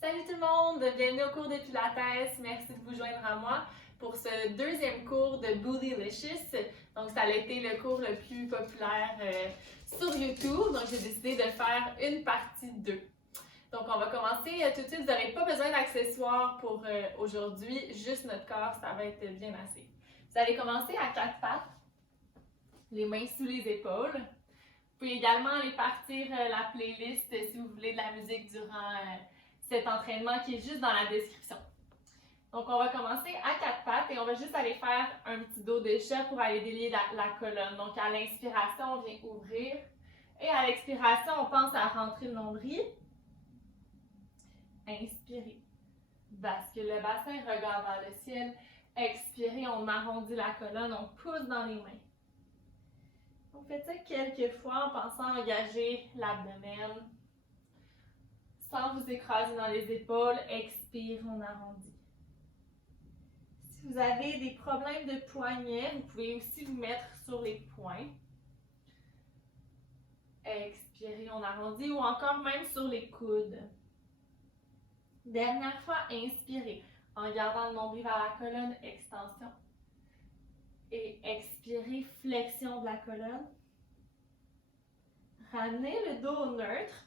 Salut tout le monde, bienvenue au cours de Pilates. Merci de vous joindre à moi pour ce deuxième cours de Bootylicious. Donc ça a été le cours le plus populaire sur YouTube, donc j'ai décidé de faire une partie 2. Donc on va commencer tout de suite, vous n'aurez pas besoin d'accessoires pour aujourd'hui, juste notre corps, ça va être bien assez. Vous allez commencer à 4 pattes, les mains sous les épaules. Vous pouvez également aller partir la playlist si vous voulez de la musique durant cet entraînement qui est juste dans la description. Donc, on va commencer à 4 pattes et on va juste aller faire un petit dos de chat pour aller délier la colonne. Donc, à l'inspiration, on vient ouvrir et à l'expiration, on pense à rentrer le nombril. Inspirez. Bascule le bassin, regarde vers le ciel. Expirez, on arrondit la colonne, on pousse dans les mains. Donc, faites ça quelques fois en pensant à engager l'abdomen. Sans vous écraser dans les épaules, expire, on arrondit. Si vous avez des problèmes de poignet, vous pouvez aussi vous mettre sur les poings. Expirez, on arrondit, ou encore même sur les coudes. Dernière fois, inspirez, en gardant le nombril vers la colonne, extension. Et expirez, flexion de la colonne. Ramenez le dos au neutre.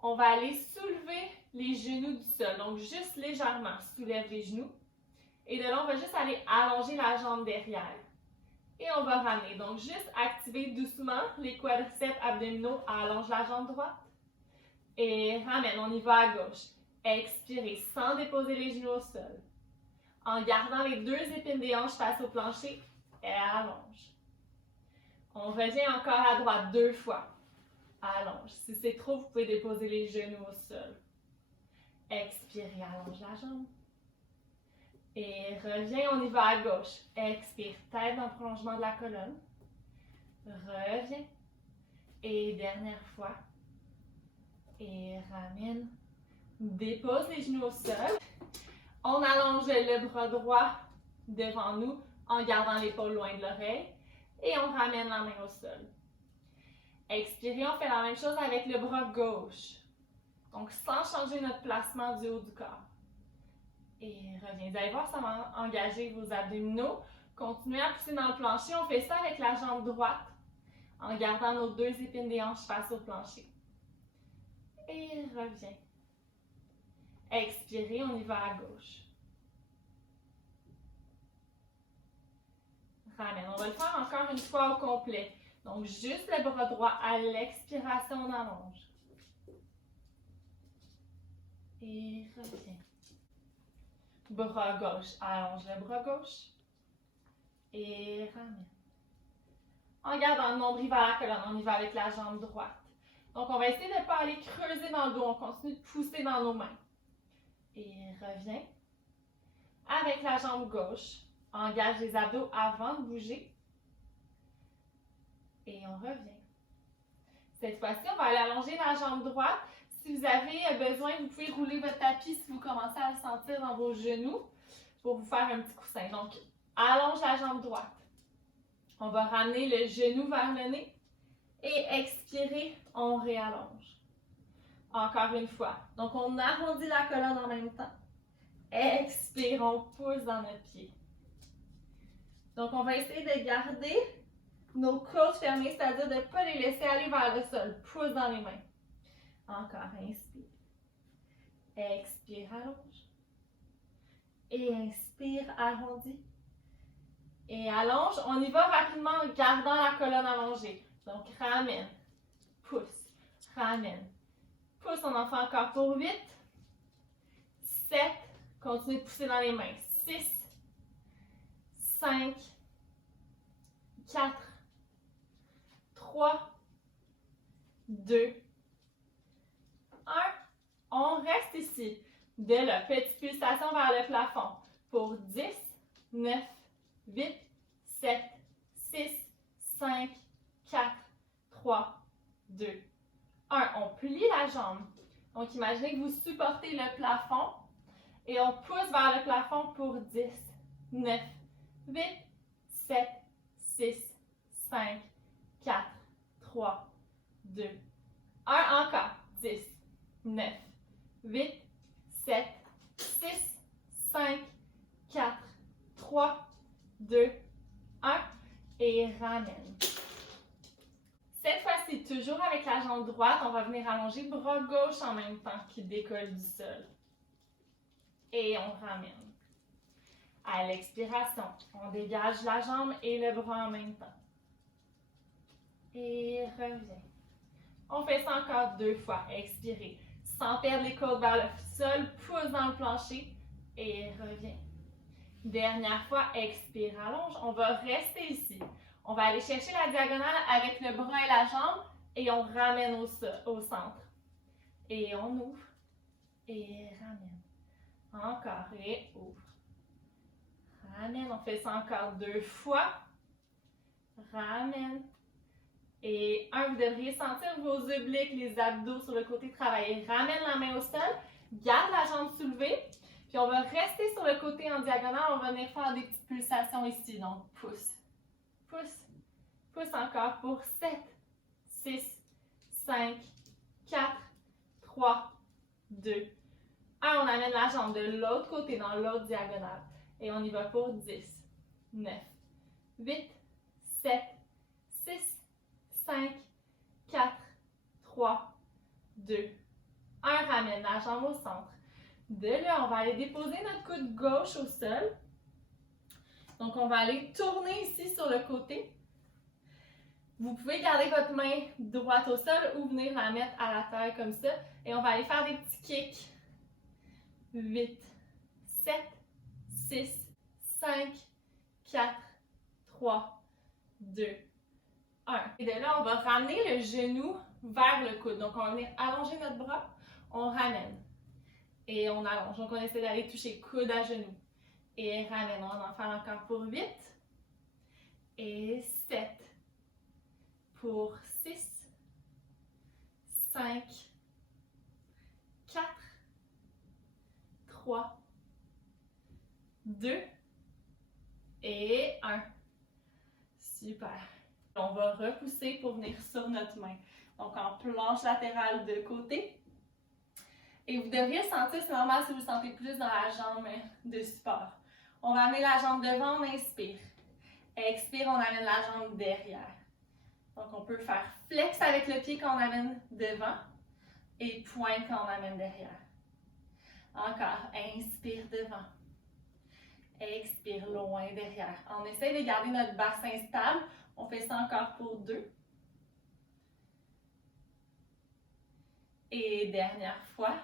On va aller soulever les genoux du sol. Donc, juste légèrement, soulève les genoux. Et de là, on va juste aller allonger la jambe derrière. Et on va ramener. Donc, juste activer doucement les quadriceps abdominaux. Allonge la jambe droite. Et ramène. On y va à gauche. Expirez sans déposer les genoux au sol. En gardant les deux épines des hanches face au plancher. Et allonge. On revient encore à droite 2 fois. Allonge. Si c'est trop, vous pouvez déposer les genoux au sol. Expirez, allonge la jambe. Et reviens, on y va à gauche. Expire, tête dans le prolongement de la colonne. Reviens. Et dernière fois. Et ramène. Dépose les genoux au sol. On allonge le bras droit devant nous en gardant l'épaule loin de l'oreille. Et on ramène la main au sol. Expirez, on fait la même chose avec le bras gauche. Donc, sans changer notre placement du haut du corps. Et reviens. Vous allez voir, ça va engager vos abdominaux. Continuez à pousser dans le plancher. On fait ça avec la jambe droite en gardant nos deux épines des hanches face au plancher. Et reviens. Expirez, on y va à gauche. Ramène. On va le faire encore une fois au complet. Donc, juste le bras droit à l'expiration, on allonge. Et reviens. Bras gauche, allonge le bras gauche. Et ramène. En gardant le nombril vers la colonne, on y va avec la jambe droite. Donc, on va essayer de ne pas aller creuser dans le dos. On continue de pousser dans nos mains. Et reviens. Avec la jambe gauche, engage les abdos avant de bouger. Et on revient. Cette fois-ci, on va aller allonger la jambe droite. Si vous avez besoin, vous pouvez rouler votre tapis si vous commencez à le sentir dans vos genoux pour vous faire un petit coussin. Donc, allonge la jambe droite. On va ramener le genou vers le nez et expirer, on réallonge. Encore une fois. Donc, on arrondit la colonne en même temps. Expire, on pousse dans notre pied. Donc, on va essayer de garder nos côtes fermées, c'est-à-dire de ne pas les laisser aller vers le sol. Pousse dans les mains. Encore, inspire. Expire, allonge. Et inspire, arrondis. Et allonge. On y va rapidement en gardant la colonne allongée. Donc, ramène. Pousse. Ramène. Pousse, on en fait encore pour 8. 7. Continue de pousser dans les mains. 6. 5. 4. 3. 2. 1. On reste ici. De là, petite pulsation vers le plafond. Pour 10, 9, 8, 7, 6, 5, 4, 3, 2, 1. On plie la jambe. Donc, imaginez que vous supportez le plafond et on pousse vers le plafond pour 10, 9, 8, 7, 6, 5, 4, 3, 2, 1. Encore. 10, 9, 8, 7, 6, 5, 4, 3, 2, 1 et ramène. Cette fois-ci, toujours avec la jambe droite, on va venir allonger le bras gauche en même temps qu'il décolle du sol. Et on ramène. À l'expiration, on dégage la jambe et le bras en même temps. Et revient. On fait ça encore 2 fois. Expirez. Sans perdre les côtes vers le sol, pousse dans le plancher et revient. Dernière fois, expire, allonge. On va rester ici. On va aller chercher la diagonale avec le bras et la jambe et on ramène au centre. Et on ouvre et ramène. Encore et ouvre. Ramène. On fait ça encore 2 fois. Ramène. Et vous devriez sentir vos obliques, les abdos sur le côté travailler. Ramène la main au sol. Garde la jambe soulevée. Puis on va rester sur le côté en diagonale. On va venir faire des petites pulsations ici. Donc, pousse. Pousse. Pousse encore pour 7, 6, 5, 4, 3, 2, 1. On amène la jambe de l'autre côté dans l'autre diagonale. Et on y va pour 10, 9, 8, 7, 6, 5, 4, 3, 2, 1. Ramène la jambe au centre. De là, on va aller déposer notre coude gauche au sol. Donc, on va aller tourner ici sur le côté. Vous pouvez garder votre main droite au sol ou venir la mettre à la terre comme ça. Et on va aller faire des petits kicks. 8, 7, 6, 5, 4, 3, 2, 1. Et de là, on va ramener le genou vers le coude. Donc, on va venir allonger notre bras. On ramène. Et on allonge. Donc, on essaie d'aller toucher coude à genou. Et ramène. On en fait encore pour 8. Et 7. Pour 6. 5. 4. 3. 2. Et 1. Super. On va repousser pour venir sur notre main. Donc, en planche latérale de côté. Et vous devriez sentir, c'est normal si vous le sentez plus dans la jambe de support. On va amener la jambe devant, on inspire. Expire, on amène la jambe derrière. Donc, on peut faire flex avec le pied quand on amène devant et pointe quand on amène derrière. Encore, inspire devant. Expire loin derrière. On essaie de garder notre bassin stable. On fait ça encore pour 2. Et dernière fois.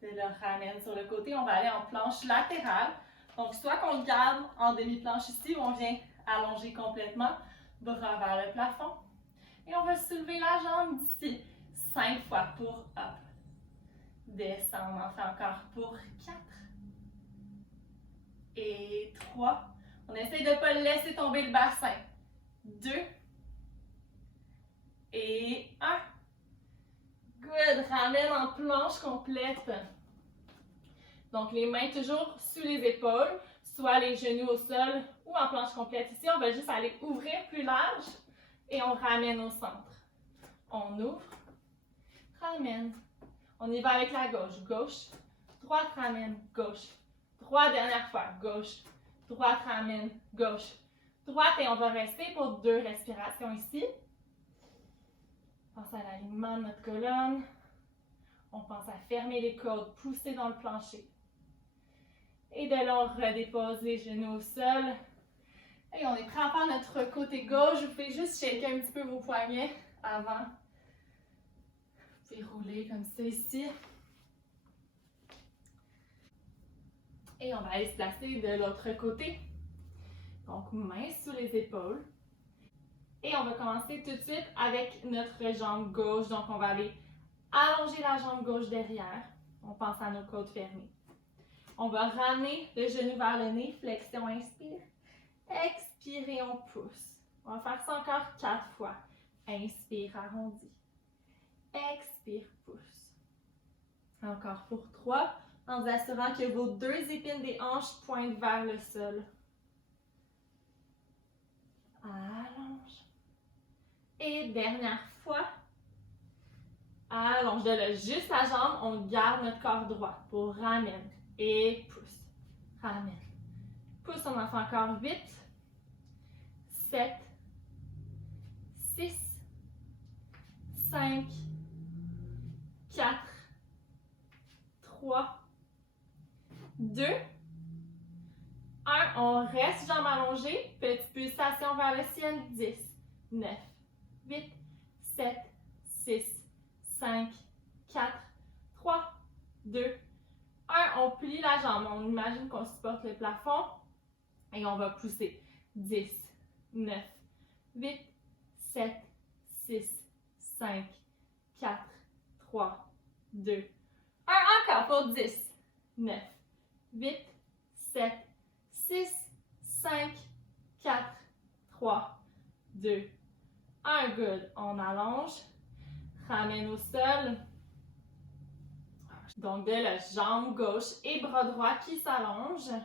De le ramène sur le côté. On va aller en planche latérale. Donc, soit qu'on le garde en demi-planche ici, ou on vient allonger complètement, bras vers le plafond. Et on va soulever la jambe d'ici 5 fois pour up. Descendre, on en fait encore pour 4. Et 3. On essaie de ne pas laisser tomber le bassin. 2. Et 1. Good. Ramène en planche complète. Donc, les mains toujours sous les épaules, soit les genoux au sol ou en planche complète. Ici, on va juste aller ouvrir plus large et on ramène au centre. On ouvre, ramène. On y va avec la gauche. Gauche, droite, ramène, gauche. Droite, dernière fois, gauche. Droite, ramène, gauche. Droite, et on va rester pour 2 respirations ici. On pense à l'alignement de notre colonne. On pense à fermer les côtes, pousser dans le plancher. Et de là, on redépose les genoux au sol. Et on est prêt à faire notre côté gauche. Vous pouvez juste shaker un petit peu vos poignets avant. Vous pouvez rouler comme ça ici. Et on va aller se placer de l'autre côté. Donc, main sous les épaules. Et on va commencer tout de suite avec notre jambe gauche. Donc, on va aller allonger la jambe gauche derrière. On pense à nos côtes fermées. On va ramener le genou vers le nez. Flexion, inspire. Expirez, on pousse. On va faire ça encore 4 fois. Inspire, arrondi. Expire, pousse. Encore pour 3, en vous assurant que vos 2 épines des hanches pointent vers le sol. Allonge. Et dernière fois. Allonge de là, juste la jambe, on garde notre corps droit pour ramène et pousse. Ramène. Pousse, on en fait encore 8, 7, 6, 5, 4, 3, 2, 1. On reste jambes allongées. Petite pulsation vers le ciel. 10, 9, 8, 7, 6, 5, 4, 3, 2, 1. On plie la jambe. On imagine qu'on supporte le plafond et on va pousser. 10, 9, 8, 7, 6, 5, 4, 3, 2, 1. Encore pour 10, 9, 8, 7, 6, 5, 4, 3, 2, 1. Good. On allonge. Ramène au sol. Donc de la jambe gauche et bras droit qui s'allongent.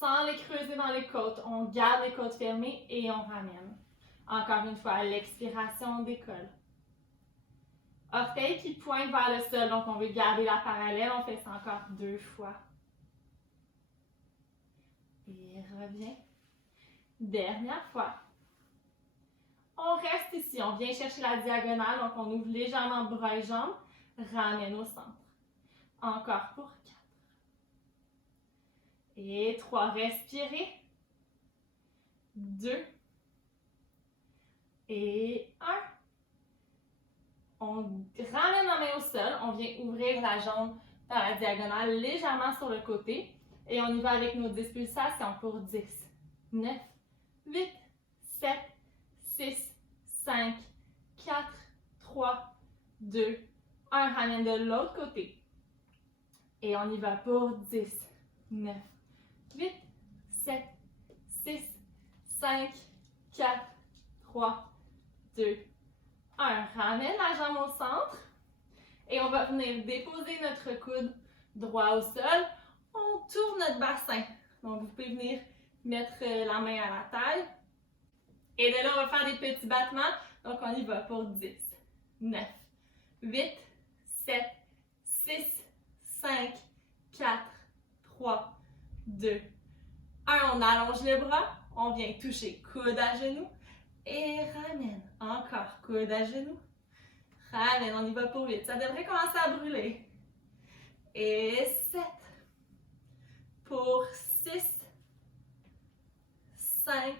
Sans les creuser dans les côtes. On garde les côtes fermées et on ramène. Encore une fois, à l'expiration, on décolle. Orteils qui pointent vers le sol. Donc on veut garder la parallèle. On fait ça encore 2 fois. Et reviens. Dernière fois. On reste ici. On vient chercher la diagonale. Donc on ouvre légèrement bras et jambes. Ramène au centre. Encore pour 4. Et 3. Respirez. 2. Et 1. On ramène la main au sol. On vient ouvrir la jambe dans la diagonale légèrement sur le côté. Et on y va avec nos 10 pulsations pour 10, 9, 8, 7, 6, 5, 4, 3, 2, 1. Ramène de l'autre côté. Et on y va pour 10, 9, 8, 7, 6, 5, 4, 3, 2, 1. Ramène la jambe au centre. Et on va venir déposer notre coude droit au sol. On tourne notre bassin. Donc, vous pouvez venir mettre la main à la taille. Et de là, on va faire des petits battements. Donc, on y va pour 10, 9, 8, 7, 6, 5, 4, 3, 2, 1. On allonge le bras. On vient toucher coude à genou. Et ramène. Encore coude à genou. Ramène. On y va pour 8. Ça devrait commencer à brûler. Et 7. Pour 6, 5,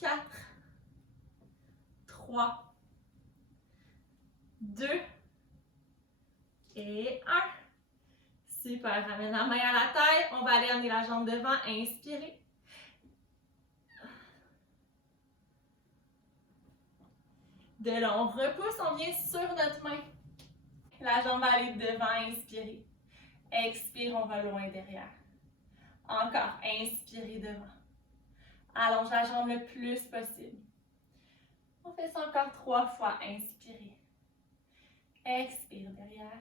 4, 3, 2 et 1. Super, ramène la main à la taille. On va aller amener la jambe devant. Inspirez. De là, on repousse, on vient sur notre main. La jambe va aller devant, inspirez. Expire, on va loin derrière. Encore, inspirez devant. Allonge la jambe le plus possible. On fait ça encore 3 fois. Inspirez. Expire derrière.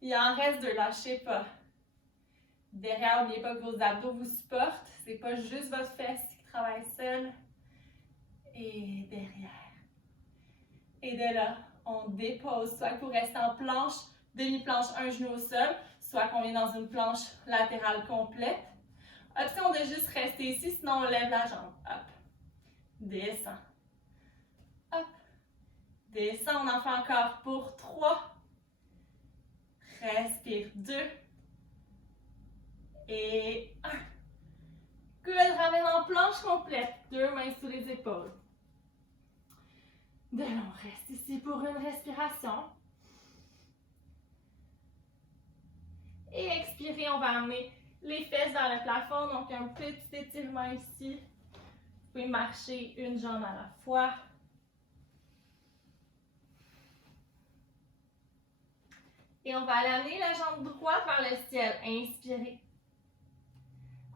Il en reste 2, lâchez pas. Derrière, n'oubliez pas que vos abdos vous supportent. C'est pas juste votre fesse qui travaille seule. Et derrière. Et de là, on dépose, soit pour rester en planche, demi-planche, un genou au sol, soit qu'on vient dans une planche latérale complète. Option de juste rester ici, sinon on lève la jambe. Hop. Descend. Hop. Descend, on en fait encore pour 3. Respire. 2. Et 1. Good, ramène en planche complète. 2 mains sous les épaules. De là, on reste ici pour une respiration. Et expirez, on va amener les fesses vers le plafond. Donc, un petit étirement ici. Vous pouvez marcher une jambe à la fois. Et on va aller amener la jambe droite vers le ciel. Inspirez.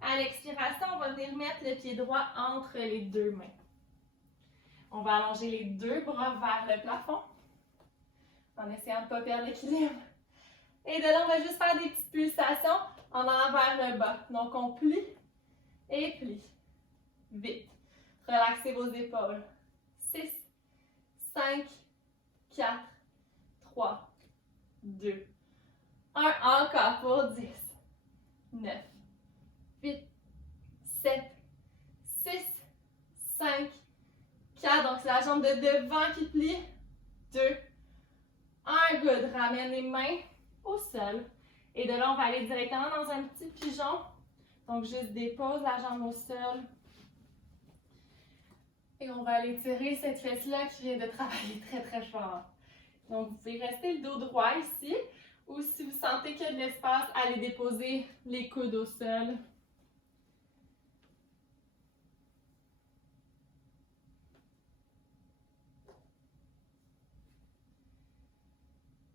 À l'expiration, on va venir mettre le pied droit entre les 2 mains. On va allonger les 2 bras vers le plafond en essayant de ne pas perdre l'équilibre. Et de là, on va juste faire des petites pulsations en allant vers le bas. Donc, on plie et plie. Vite. Relaxez vos épaules. 6, 5, 4, 3, 2, 1. Encore pour 10, 9, 8, 7, 6, 5, 4. Donc, c'est la jambe de devant qui plie. 2, 1. Good. Ramène les mains au sol. Et de là, on va aller directement dans un petit pigeon. Donc, juste dépose la jambe au sol. Et on va aller tirer cette fesse-là qui vient de travailler très, très fort. Donc, vous pouvez rester le dos droit ici. Ou si vous sentez qu'il y a de l'espace, allez déposer les coudes au sol.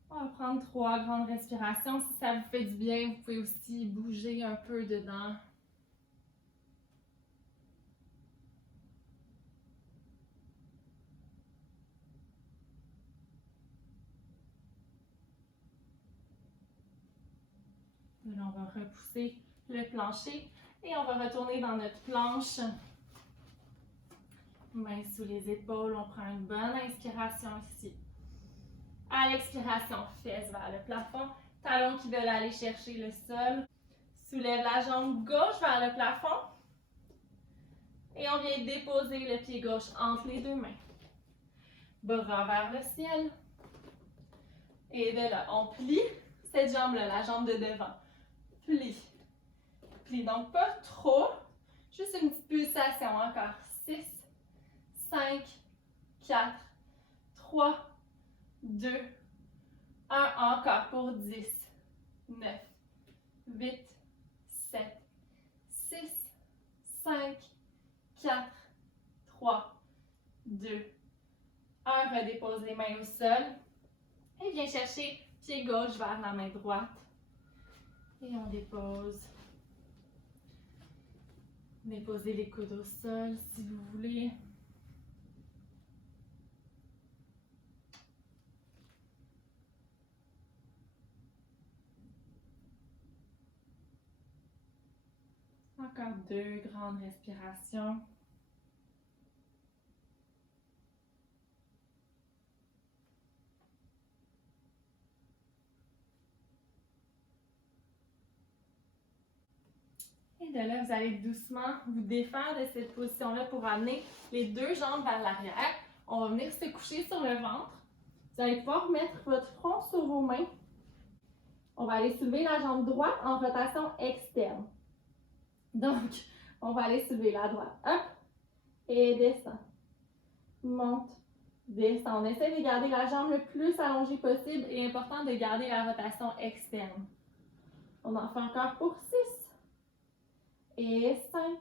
On va prendre 3 grandes respirations. Si ça vous fait du bien, vous pouvez aussi bouger un peu dedans. Là, on va repousser le plancher et on va retourner dans notre planche. Mains sous les épaules, on prend une bonne inspiration ici. À l'expiration, fesses vers le plafond, talons qui veulent aller chercher le sol. Soulève la jambe gauche vers le plafond. Et on vient déposer le pied gauche entre les deux mains. Bras vers le ciel. Et de là, on plie cette jambe-là, la jambe de devant. Plie. Plie donc pas trop. Juste une petite pulsation encore. 6, 5, 4, 3, 2, 1. Encore pour 10, 9, 8, 7, 6, 5, 4, 3, 2, 1. Redépose les mains au sol. Et viens chercher pied gauche vers la main droite. Et on dépose. Déposez les coudes au sol si vous voulez. Encore 2 grandes respirations. Et de là, vous allez doucement vous défaire de cette position-là pour amener les 2 jambes vers l'arrière. On va venir se coucher sur le ventre. Vous allez pouvoir mettre votre front sur vos mains. On va aller soulever la jambe droite en rotation externe. Donc, on va aller soulever la droite. Hop! Et descend. Monte. Descend. On essaie de garder la jambe le plus allongée possible et important de garder la rotation externe. On en fait encore pour 6. Et 5,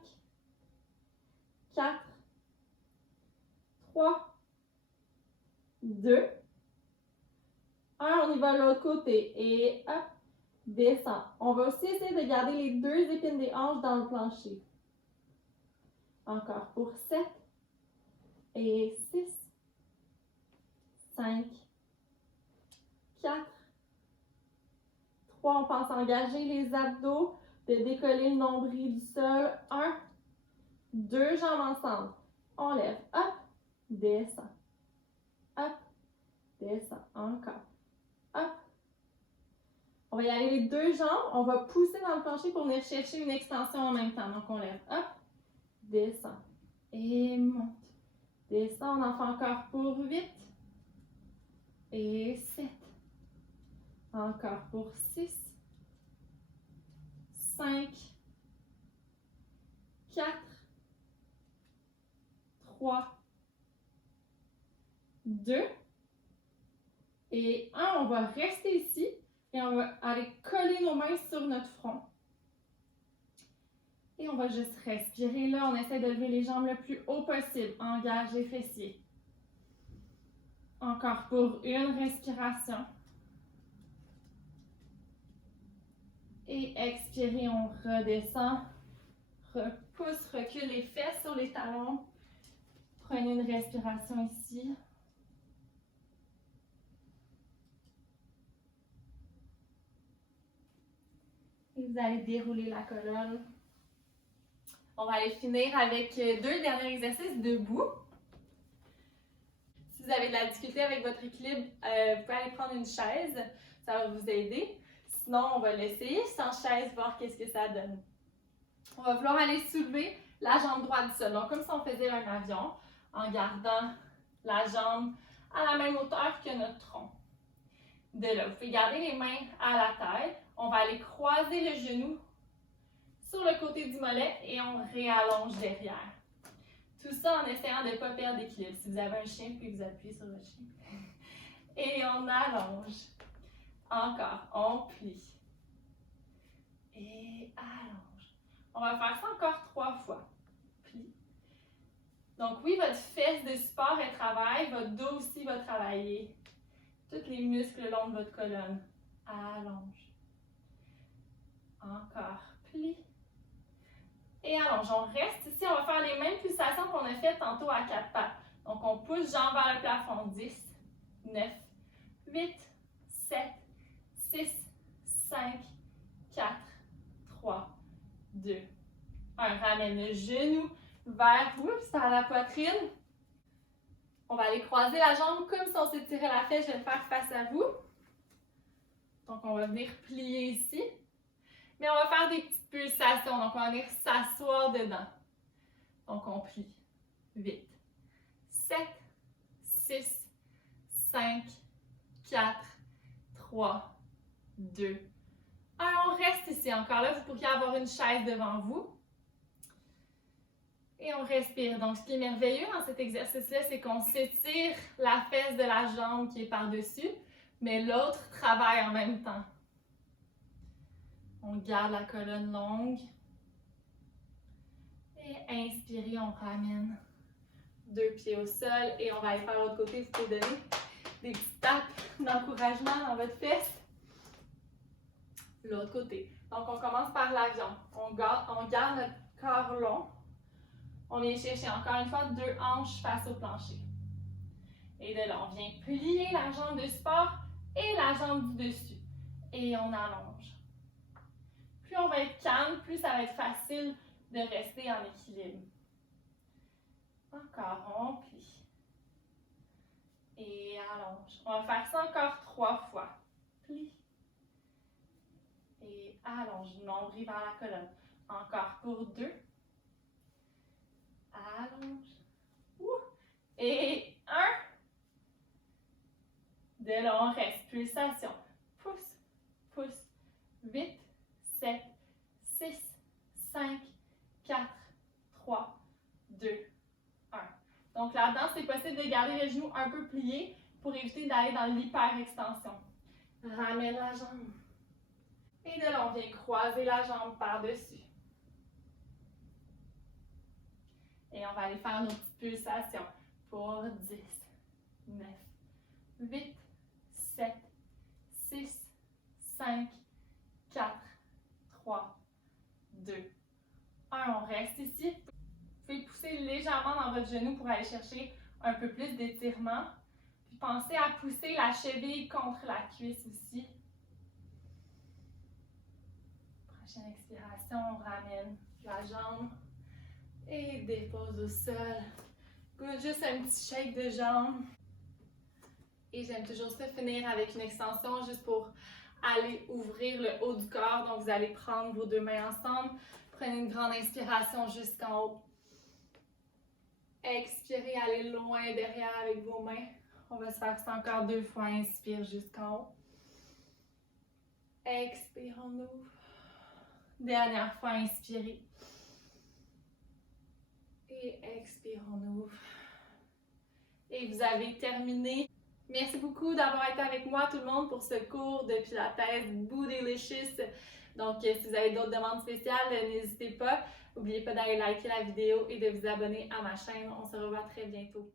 4, 3, 2, 1. On y va de l'autre côté. Et hop, descend. On va aussi essayer de garder les 2 épines des hanches dans le plancher. Encore pour 7. Et 6, 5, 4, 3. On pense engager les abdos. De décoller le nombril du sol. 1, 2 jambes ensemble. On lève. Hop. Descend. Hop. Descend. Encore. Hop. On va y aller les 2 jambes. On va pousser dans le plancher pour venir chercher une extension en même temps. Donc, on lève. Hop. Descend. Et monte. Descend. On en fait encore pour 8. Et 7. Encore pour 6. 5, 4, 3, 2 et 1. On va rester ici et on va aller coller nos mains sur notre front. Et on va juste respirer là. On essaie de lever les jambes le plus haut possible. Engage les fessiers. Encore pour une respiration. Et expirez, on redescend. Repousse, recule les fesses sur les talons. Prenez une respiration ici. Et vous allez dérouler la colonne. On va aller finir avec 2 derniers exercices debout. Si Si vous avez de la difficulté avec votre équilibre, vous pouvez aller prendre une chaise, ça va vous aider. Sinon, on va l'essayer sans chaise, voir qu'est-ce que ça donne. On va vouloir aller soulever la jambe droite du sol. Donc, comme si on faisait un avion, en gardant la jambe à la même hauteur que notre tronc. De là, vous pouvez garder les mains à la tête. On va aller croiser le genou sur le côté du mollet et on réallonge derrière. Tout ça en essayant de ne pas perdre d'équilibre. Si vous avez un chien, puis vous appuyez sur votre chien. Et on allonge. Encore, on plie. Et allonge. On va faire ça encore 3 fois. Plie. Donc oui, votre fesse de support, elle travaille. Votre dos aussi va travailler. Tous les muscles le long de votre colonne. Allonge. Encore. Plie. Et allonge. On reste ici. On va faire les mêmes pulsations qu'on a faites tantôt à 4 pattes. Donc, on pousse jambes vers le plafond. 10, 9, 8, 7, 6, 5, 4, 3, 2, 1. Ramène le genou vers la poitrine. On va aller croiser la jambe comme si on s'étirait la fesse. Je vais le faire face à vous. Donc, on va venir plier ici. Mais on va faire des petites pulsations. Donc, on va venir s'asseoir dedans. Donc, on plie. 8, 7, 6, 5, 4, 3, 2, 1. On reste ici. Encore là, vous pourriez avoir une chaise devant vous. Et on respire. Donc, ce qui est merveilleux dans cet exercice-là, c'est qu'on s'étire la fesse de la jambe qui est par-dessus, mais l'autre travaille en même temps. On garde la colonne longue. Et inspirez, on ramène 2 pieds au sol et on va aller faire l'autre côté. Vous pouvez donner des petites tapes d'encouragement dans votre fesse. L'autre côté. Donc, on commence par l'avion. On garde notre corps long. On vient chercher encore une fois 2 hanches face au plancher. Et de là, on vient plier la jambe de support et la jambe du dessus. Et on allonge. Plus on va être calme, plus ça va être facile de rester en équilibre. Encore, on plie. Et allonge. On va faire ça encore 3 fois. Plie. Et allonge. Nombril vers la colonne. Encore pour 2. Allonge. Et 1. De là, on reste. Pulsation. Pousse, pousse. 8, 7, 6, 5, 4, 3, 2, 1. Donc là-dedans, c'est possible de garder le genou un peu plié pour éviter d'aller dans l'hyper-extension. Ramène la jambe. Et de là, on vient croiser la jambe par-dessus. Et on va aller faire nos petites pulsations pour 10, 9, 8, 7, 6, 5, 4, 3, 2, 1. On reste ici. Vous pouvez pousser légèrement dans votre genou pour aller chercher un peu plus d'étirement. Puis pensez à pousser la cheville contre la cuisse aussi. Prochaine expiration, on ramène la jambe et dépose au sol. Good, juste un petit shake de jambe. Et j'aime toujours ça finir avec une extension juste pour aller ouvrir le haut du corps. Donc, vous allez prendre vos 2 mains ensemble. Prenez une grande inspiration jusqu'en haut. Expirez, allez loin derrière avec vos mains. On va se faire ça encore 2 fois. Inspire jusqu'en haut. Expire, on ouvre. Dernière fois, inspirez. Et expire, on ouvre. Et vous avez terminé. Merci beaucoup d'avoir été avec moi, tout le monde, pour ce cours de Pilates Bootylicious. Donc, si vous avez d'autres demandes spéciales, n'hésitez pas. N'oubliez pas d'aller liker la vidéo et de vous abonner à ma chaîne. On se revoit très bientôt.